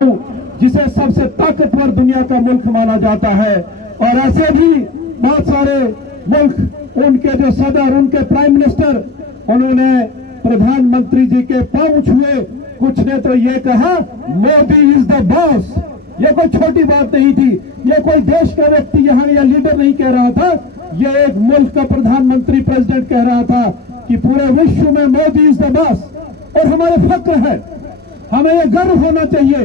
जिसे सबसे ताकतवर दुनिया का मुल्क माना जाता है। और ऐसे भी बहुत सारे मुल्क, उनके जो सदर, उनके प्राइम मिनिस्टर, उन्होंने प्रधानमंत्री जी के पांव छुए। कुछ ने तो ये कहा मोदी इज द बॉस। ये कोई छोटी बात नहीं थी, ये कोई देश का व्यक्ति यहाँ या लीडर नहीं कह रहा था, ये एक मुल्क का प्रधानमंत्री, प्रेसिडेंट कह रहा था कि पूरे विश्व में मोदी इज द बॉस। और हमारे फक्र है, हमें यह गर्व होना चाहिए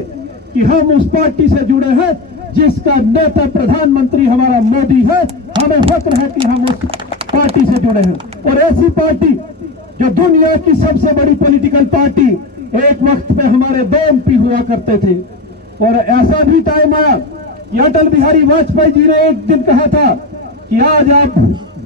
कि हम उस पार्टी से जुड़े हैं जिसका नेता प्रधानमंत्री हमारा मोदी है। हमें फक्र है कि हम उस पार्टी से जुड़े हैं। और ऐसी पार्टी जो दुनिया की सबसे बड़ी पॉलिटिकल पार्टी, एक वक्त पे हमारे 2 MP हुआ करते थे। और ऐसा भी टाइम आया कि अटल बिहारी वाजपेयी जी ने एक दिन कहा था कि आज आप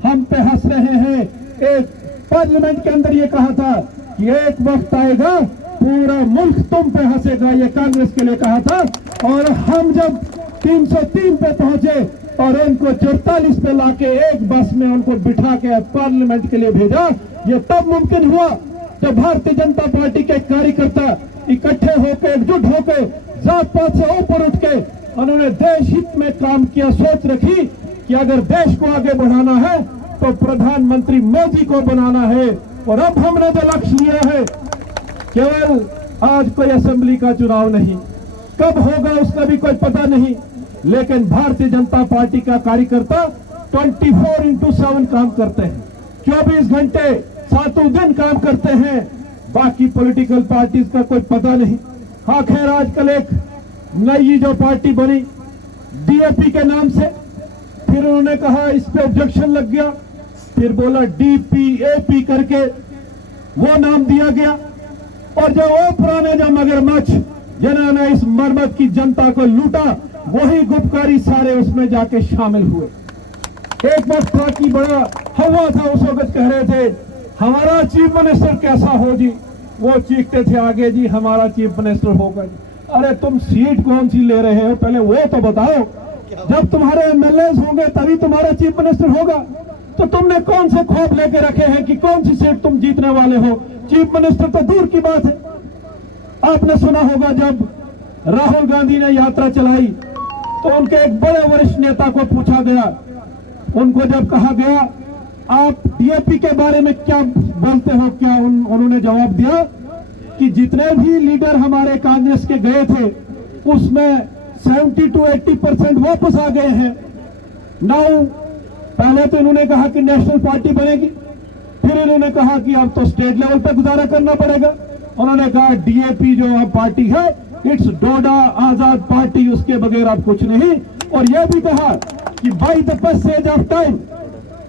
हम पे हंस रहे हैं। एक पार्लियामेंट के अंदर ये कहा था कि एक वक्त आएगा पूरा मुल्क तुम पे हंसेगा, ये कांग्रेस के लिए कहा था। और हम जब 303 पे पहुंचे और उनको 44 पे लाके एक बस में उनको बिठा के पार्लियामेंट के लिए भेजा, ये तब मुमकिन हुआ जब भारतीय जनता पार्टी के कार्यकर्ता इकट्ठे होकर, एकजुट होकर, जात पात से ऊपर उठ के उन्होंने देश हित में काम किया। सोच रखी कि अगर देश को आगे बढ़ाना है तो प्रधानमंत्री मोदी को बनाना है। और अब हमने जो लक्ष्य लिया है, केवल आज कोई असेंबली का चुनाव नहीं, कब होगा उसका भी कोई पता नहीं, लेकिन भारतीय जनता पार्टी का कार्यकर्ता 24/7 काम करते हैं, 24 घंटे 7 दिन काम करते हैं। बाकी पॉलिटिकल पार्टीज का कोई पता नहीं। हाँ खैर, आजकल एक नई जो पार्टी बनी DAP के नाम से, फिर उन्होंने कहा इस पे ऑब्जेक्शन लग गया, फिर बोला DPAP करके वो नाम दिया गया। और जो वो पुराने जो मगरमच्छ जिन्होंने इस मरमत की जनता को लूटा, वही गुपकारी सारे उसमें जाके शामिल हुए। एक वक्त था कि बड़ा हवा था, उस वक्त कह रहे थे हमारा चीफ मिनिस्टर कैसा हो जी, वो चीखते थे आगे जी हमारा चीफ मिनिस्टर होगा जी। अरे तुम सीट कौन सी ले रहे हो, पहले वो तो बताओ। जब तुम्हारे MLAs होंगे तभी तुम्हारा चीफ मिनिस्टर होगा। तो तुमने कौन से ख्वाब लेके रखे हैं कि कौन सी सीट तुम जीतने वाले हो? चीफ मिनिस्टर तो दूर की बात है। आपने सुना होगा जब राहुल गांधी ने यात्रा चलाई तो उनके एक बड़े वरिष्ठ नेता को पूछा गया, उनको जब कहा गया आप DAP के बारे में क्या बोलते हो, क्या उन्होंने जवाब दिया कि जितने भी लीडर हमारे कांग्रेस के गए थे उसमें 70 to 80% वापस आ गए हैं। नाउ पहले तो इन्होंने कहा कि नेशनल पार्टी बनेगी, फिर इन्होंने कहा कि अब तो स्टेट लेवल पे गुजारा करना पड़ेगा। उन्होंने कहा DAP जो अब पार्टी है इट्स डोडा आजाद पार्टी, उसके बगैर अब कुछ नहीं। और यह भी कहा कि by the passage of time,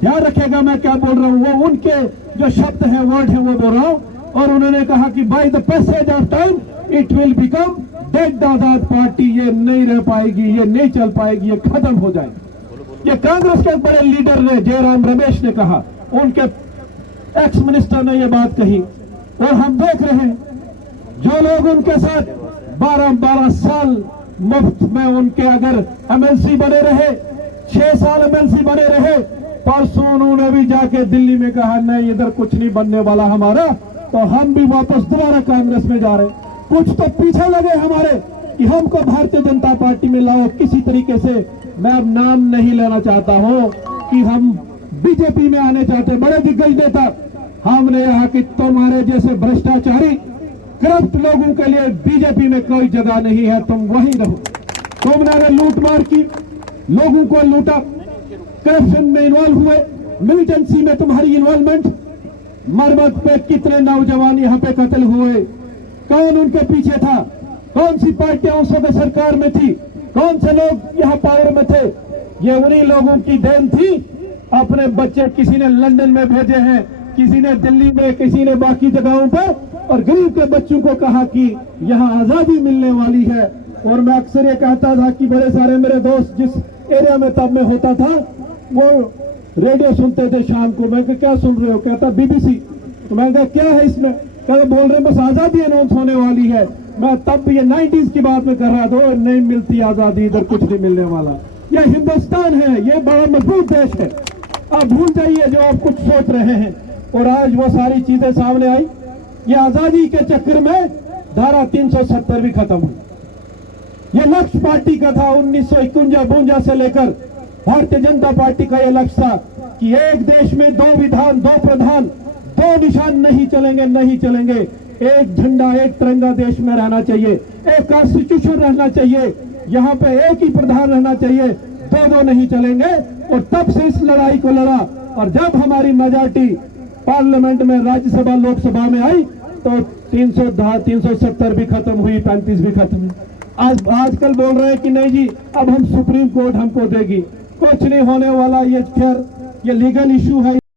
ध्यान रखेगा मैं क्या बोल रहा हूं, वो उनके जो शब्द हैं, वर्ड हैं, वो बोल रहा हूं। और उन्होंने कहा कि by the passage of time it will become dead Azad party, ये नहीं रह पाएगी, ये नहीं चल पाएगी, ये खत्म हो जाएगी। ये कांग्रेस के बड़े लीडर ने, जयराम रमेश ने कहा, उनके एक्स मिनिस्टर ने ये बात कही। और हम देख रहे हैं जो लोग उनके साथ 12-12 साल मुफ्त में उनके अगर MLC बने रहे, 6 साल MLC बने रहे, परसों उन्होंने भी जाके दिल्ली में कहा नहीं इधर कुछ नहीं बनने वाला हमारा, तो हम भी वापस दोबारा कांग्रेस में जा रहे। कुछ तो पीछे लगे हमारे कि हमको भारतीय जनता पार्टी में लाओ किसी तरीके से। मैं अब नाम नहीं लेना चाहता हूं कि हम BJP में आने चाहते, बड़े दिग्गज नेता। हमने यहाँ कि तुम्हारे जैसे भ्रष्टाचारी करप्ट लोगों के लिए BJP में कोई जगह नहीं है, तुम वहीं रहो। तुमने अगर लूट मार की, लोगों को लूटा, करप्शन में इन्वॉल्व हुए, मिलिटेंसी में तुम्हारी इन्वॉल्वमेंट, मरमत पे कितने नौजवान यहाँ पे कत्ल हुए, कौन उनके पीछे था, कौन सी पार्टियां उस वक्त सरकार में थी, कौन से लोग यहाँ पावर में थे? ये उन्हीं लोगों की देन थी। अपने बच्चे किसी ने लंदन में भेजे हैं, किसी ने दिल्ली में, किसी ने बाकी जगहों पर, और गरीब के बच्चों को कहा कि यहाँ आजादी मिलने वाली है। और मैं अक्सर ये कहता था कि बड़े सारे मेरे दोस्त जिस एरिया में तब में होता था वो रेडियो सुनते थे शाम को। मैं कहा क्या सुन रहे हो? कहता BBC। तो मैं कहा क्या है इसमें? कहता बोल रहे बस आजादी अनाउंस होने वाली है। मैं तब ये 90s की बात में कर रहा था, नहीं मिलती आजादी, इधर कुछ नहीं मिलने वाला। ये हिंदुस्तान है, ये बड़ा मजबूत देश है। आप भूल जाइए जो आप कुछ सोच रहे हैं। और आज वो सारी चीजें सामने आई। ये आजादी के चक्कर में धारा 370 भी खत्म हुई। ये लक्ष्य पार्टी का था 1951-52 से लेकर भारतीय जनता पार्टी का यह लक्ष्य था कि एक देश में 2 विधान 2 प्रधान 2 निशान नहीं चलेंगे, नहीं चलेंगे। एक झंडा एक तिरंगा देश में रहना चाहिए, एक कॉन्स्टिट्यूशन रहना चाहिए, यहाँ पे एक ही प्रधान रहना चाहिए, 2 नहीं चलेंगे। और तब से इस लड़ाई को लड़ा और जब हमारी मेजॉरिटी पार्लियामेंट में राज्यसभा लोकसभा में आई तो 370 भी खत्म हुई, 35 भी खत्म हुई। आजकल बोल रहे हैं कि नहीं जी अब हम सुप्रीम कोर्ट हमको देगी, कुछ नहीं होने वाला। ये खैर ये लीगल इशू है।